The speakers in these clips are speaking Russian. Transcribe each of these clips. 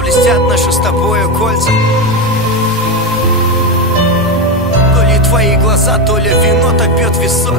заблестят наши с тобою кольца. То ли твои глаза, то ли вино так бьет висок.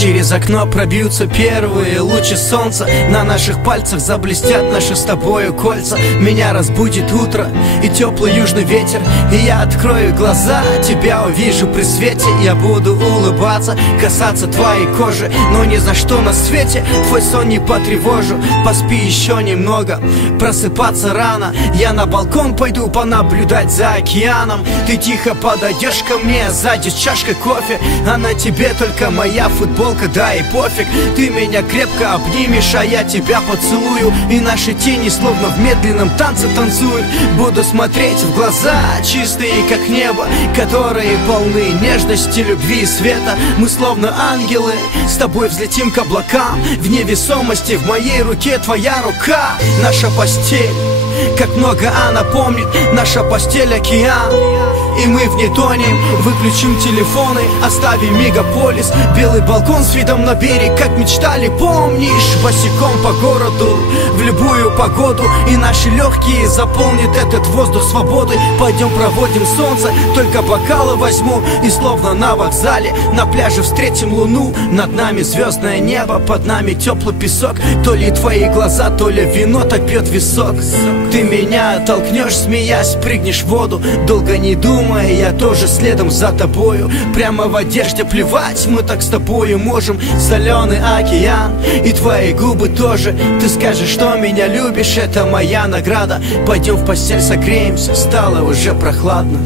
Через окно пробьются первые лучи солнца. На наших пальцах заблестят наши с тобою кольца. Меня разбудит утро и теплый южный ветер, и я открою глаза, тебя увижу при свете. Я буду улыбаться, касаться твоей кожи, но ни за что на свете твой сон не потревожу. Поспи еще немного, просыпаться рано. Я на балкон пойду понаблюдать за океаном. Ты тихо подойдешь ко мне сзади с чашкой кофе, а на тебе только моя футболка. Да и пофиг, ты меня крепко обнимешь, а я тебя поцелую, и наши тени словно в медленном танце танцуют. Буду смотреть в глаза, чистые как небо, которые полны нежности, любви и света. Мы словно ангелы, с тобой взлетим к облакам. В невесомости в моей руке твоя рука. Наша постель, как много она помнит. Наша постель океан, и мы в ней тонем. Выключим телефоны, оставим мегаполис. Белый балкон с видом на берег, как мечтали, помнишь? Босиком по городу, в любую погоду, и наши легкие заполнит этот воздух свободы. Пойдем проводим солнце, только бокалы возьму, и словно на вокзале на пляже встретим луну. Над нами звездное небо, под нами теплый песок. То ли твои глаза, то ли вино так бьет висок. Ты меня толкнешь, смеясь, прыгнешь в воду. Долго не думая, я тоже следом за тобою. Прямо в одежде плевать, мы так с тобою можем. Соленый океан, и твои губы тоже. Ты скажешь, что меня любишь, это моя награда. Пойдем в постель согреемся, стало уже прохладно.